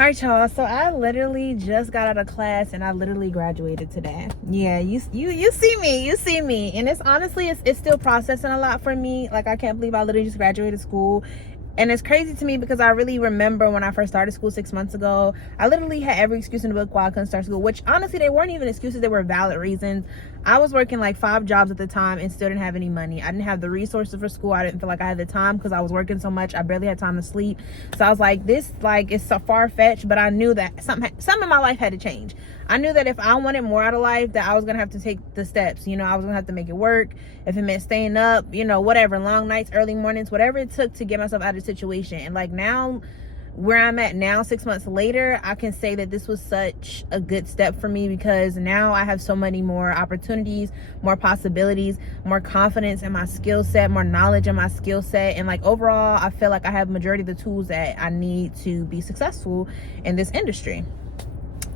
All right, y'all. So I literally just got out of class and I literally graduated today. Yeah, you see me, and it's honestly it's still processing a lot for me. Like, I can't believe I literally just graduated school. And it's crazy to me because I really remember when I first started school 6 months ago, I literally had every excuse in the book why I couldn't start school, which honestly, they weren't even excuses. They were valid reasons. I was working like 5 jobs at the time and still didn't have any money. I didn't have the resources for school. I didn't feel like I had the time because I was working so much. I barely had time to sleep. So I was like, this, like, it's so far-fetched, but I knew that something in my life had to change. I knew that if I wanted more out of life, that I was going to have to take the steps. You know, I was going to have to make it work. If it meant staying up, you know, whatever, long nights, early mornings, whatever it took to get myself out of the situation. And like now, where I'm at now, 6 months later, I can say that this was such a good step for me because now I have so many more opportunities, more possibilities, more confidence in my skill set, more knowledge in my skill set. And like overall, I feel like I have majority of the tools that I need to be successful in this industry.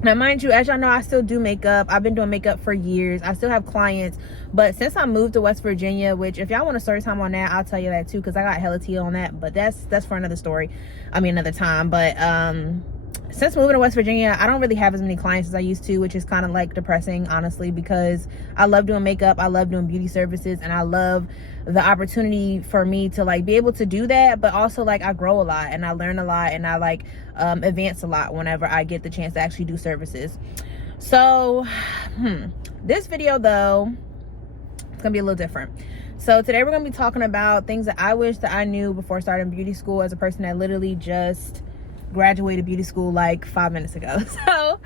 Now, mind you, as y'all know, I still do makeup. I've been doing makeup for years. I still have clients. But since I moved to West Virginia, which if y'all want a story time on that, I'll tell you that too, because I got hella tea on that. But that's for another story. I mean, another time. But since moving to West Virginia, I don't really have as many clients as I used to, which is kind of like depressing, honestly, because I love doing makeup. I love doing beauty services, and I love the opportunity for me to like be able to do that. But also, like, I grow a lot and I learn a lot and I like advance a lot whenever I get the chance to actually do services. So this video though, it's gonna be a little different. So today we're gonna be talking about things that I wish that I knew before starting beauty school, as a person that literally just graduated beauty school like 5 minutes ago. So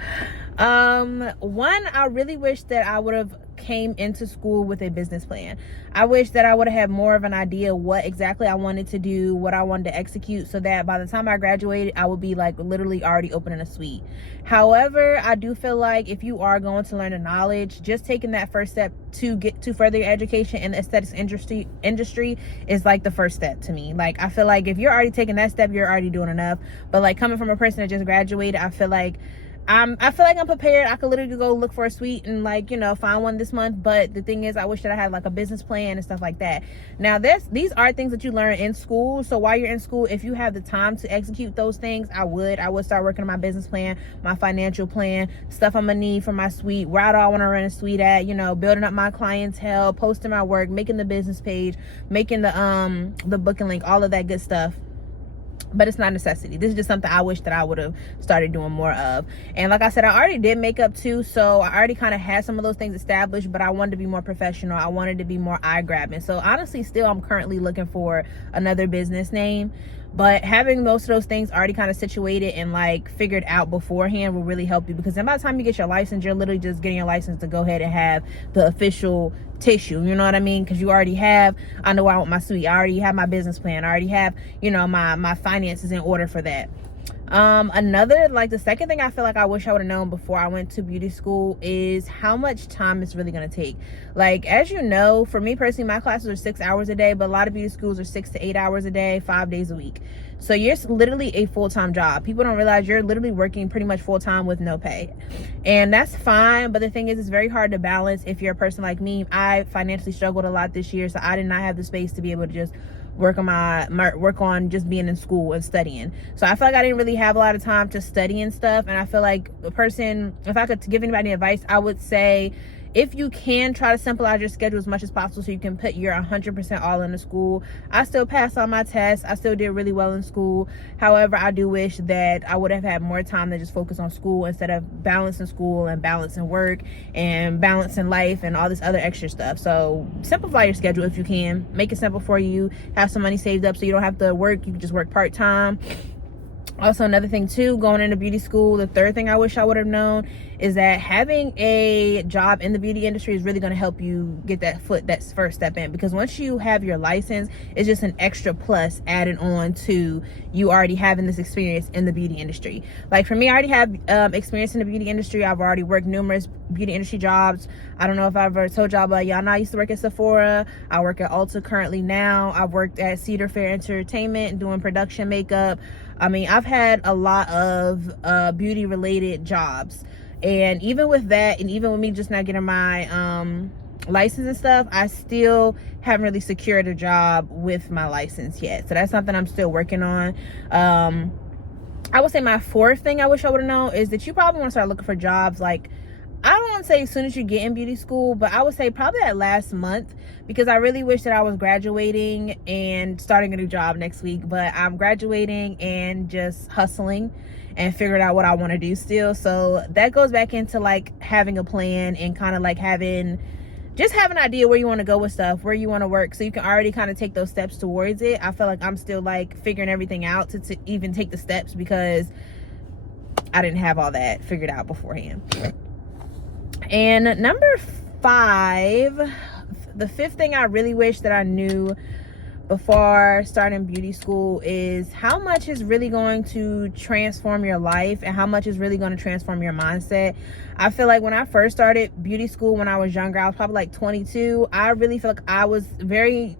one, I really wish that I would have came into school with a business plan. I wish that I would have had more of an idea what exactly I wanted to do, what I wanted to execute, so that by the time I graduated, I would be like literally already opening a suite. However, I do feel like if you are going to learn the knowledge, just taking that first step to get to further your education in the aesthetics industry is like the first step to me. Like, I feel like if you're already taking that step, you're already doing enough. But like, coming from a person that just graduated, I feel like I'm prepared. I could literally go look for a suite and, like, you know, find one this month. But the thing is, I wish that I had like a business plan and stuff like that. Now, these are things that you learn in school. So while you're in school, if you have the time to execute those things, I would start working on my business plan, my financial plan, stuff I'm gonna need for my suite, where do I want to run a suite at, you know, building up my clientele, posting my work, making the business page, making the booking link, all of that good stuff. But it's not a necessity. This is just something I wish that I would have started doing more of. And like I said, I already did makeup too, so I already kind of had some of those things established, but I wanted to be more professional. I wanted to be more eye-grabbing. So honestly, still, I'm currently looking for another business name. But having most of those things already kind of situated and like figured out beforehand will really help you, because then by the time you get your license, you're literally just getting your license to go ahead and have the official tissue, you know what I mean? Because you already have, I know I want my suite, I already have my business plan, I already have, you know, my finances in order for that. Another, like, the second thing I feel like I wish I would have known before I went to beauty school is how much time it's really going to take. Like, as you know, for me personally, my classes are 6 hours a day, but a lot of beauty schools are 6 to 8 hours a day, 5 days a week. So you're literally a full-time job. People don't realize you're literally working pretty much full-time with no pay. And that's fine, but the thing is, it's very hard to balance if you're a person like me. I financially struggled a lot this year, so I did not have the space to be able to just work on just being in school and studying. So I feel like I didn't really have a lot of time to study and stuff. And I feel like a person, if I could give anybody advice, I would say, if you can, try to simplify your schedule as much as possible so you can put your 100% all into school. I still passed all my tests. I still did really well in school. However, I do wish that I would have had more time to just focus on school instead of balancing school and balancing work and balancing life and all this other extra stuff. So simplify your schedule if you can. Make it simple for you. Have some money saved up so you don't have to work. You can just work part-time. Also, another thing too, going into beauty school, the third thing I wish I would have known is that having a job in the beauty industry is really going to help you get that first step in, because once you have your license, it's just an extra plus added on to you already having this experience in the beauty industry. Like for me, I already have experience in the beauty industry. I've already worked numerous beauty industry jobs. I don't know if I've ever told y'all, but y'all know I used to work at Sephora. I work at Ulta currently now. I've worked at Cedar Fair Entertainment doing production makeup. I mean, I've had a lot of beauty related jobs. And even with that, and even with me just not getting my license and stuff, I still haven't really secured a job with my license yet. So that's something I'm still working on. I would say my fourth thing I wish I would have known is that you probably want to start looking for jobs. Like, I don't want to say as soon as you get in beauty school, but I would say probably that last month, because I really wish that I was graduating and starting a new job next week. But I'm graduating and just hustling and figuring out what I want to do still. So that goes back into like having a plan and kind of like have an idea where you want to go with stuff, where you want to work, so you can already kind of take those steps towards it. I feel like I'm still like figuring everything out to even take the steps, because I didn't have all that figured out beforehand. And number 5, the fifth thing I really wish that I knew before starting beauty school is how much is really going to transform your life and how much is really going to transform your mindset. I feel like when I first started beauty school when I was younger, I was probably like 22. I really feel like I was very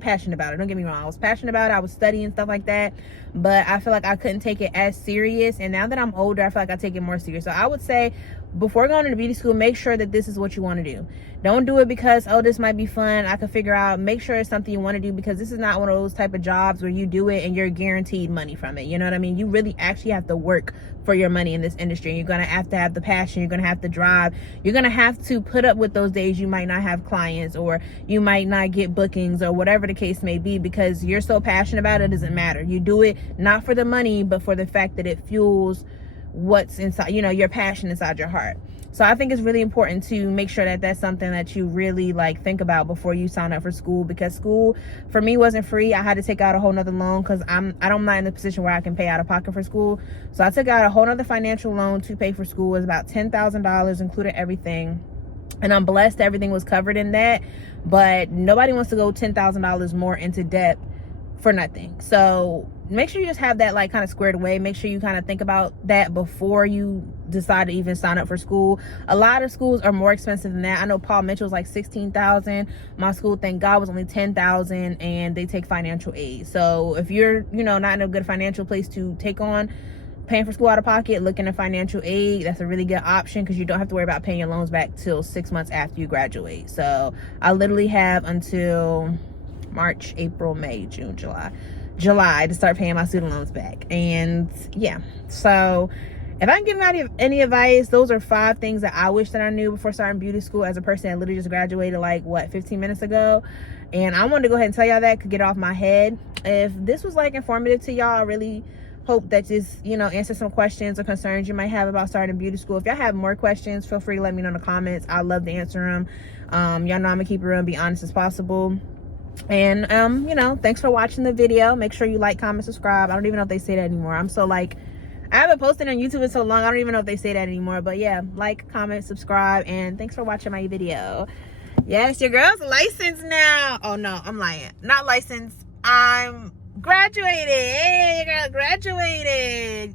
passionate about it. Don't get me wrong. I was passionate about it. I was studying stuff like that, but I feel like I couldn't take it as serious. And now that I'm older, I feel like I take it more serious. So I would say before going into beauty school, make sure that this is what you want to do. Don't do it because, oh, this might be fun, I can figure out. Make sure it's something you want to do, because this is not one of those type of jobs where you do it and you're guaranteed money from it. You know what I mean? You really actually have to work for your money in this industry. You're going to have the passion. You're going to have to drive. You're going to have to put up with those days you might not have clients, or you might not get bookings, or whatever the case may be, because you're so passionate about it. It doesn't matter. You do it not for the money, but for the fact that it fuels what's inside, your passion inside your heart. So I think it's really important to make sure that that's something that you really like think about before you sign up for school, because school for me wasn't free. I had to take out a whole nother loan, because I'm not in the position where I can pay out of pocket for school. So I took out a whole nother financial loan to pay for school. It was about $10,000, including everything. And I'm blessed that everything was covered in that, but nobody wants to go $10,000 more into debt for nothing. So make sure you just have that like kind of squared away. Make sure you kind of think about that before you decide to even sign up for school. A lot of schools are more expensive than that. I know Paul Mitchell's like $16,000. My school, thank God, was only $10,000, and they take financial aid. So if you're not in a good financial place to take on paying for school out of pocket, look into financial aid. That's a really good option, because you don't have to worry about paying your loans back till 6 months after you graduate. So I literally have until March, April, May, June, July to start paying my student loans back. And yeah, so if I can give any advice, those are 5 things that I wish that I knew before starting beauty school, as a person that literally just graduated like 15 minutes ago. And I wanted to go ahead and tell y'all that, could get it off my head. If this was like informative to y'all, I really hope that just answer some questions or concerns you might have about starting beauty school. If y'all have more questions, feel free to let me know in the comments. I love to answer them. Y'all know I'm gonna keep it real and be honest as possible. And thanks for watching the video. Make sure you like, comment, subscribe. I don't even know if they say that anymore. I'm so like, I haven't posted on YouTube in so long, I don't even know if they say that anymore. But yeah, like, comment, subscribe, and thanks for watching my video. Yes, your girl's licensed now. Oh no, I'm lying. Not licensed, I'm graduated. Hey, your girl graduated.